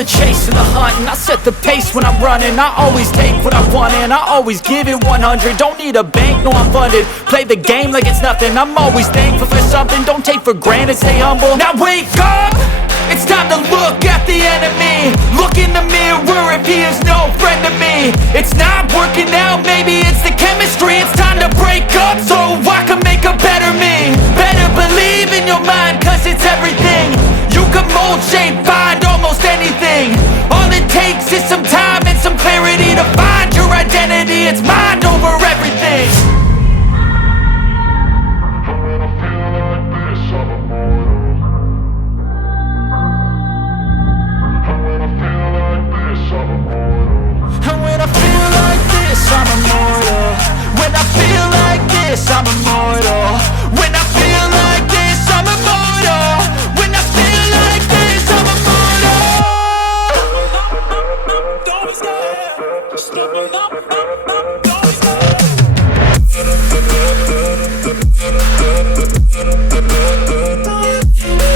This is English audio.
the chase and the hunt, and I set the pace when I'm running. I always take what I want and I always give it 100. Don't need a bank, no I'm funded. Play the game like it's nothing. I'm always thankful for something. Don't take for granted, stay humble. Now wake up! It's time to look at the enemy. Look in the mirror if he is no friend to me. It's not working out, maybe it's the chemistry. It's time to break up so I can make a better me. Better believe in your mind, cause it's everything. You can mold, shape, find almost anything. All it takes is some time and some clarity to find your identity. It's mind over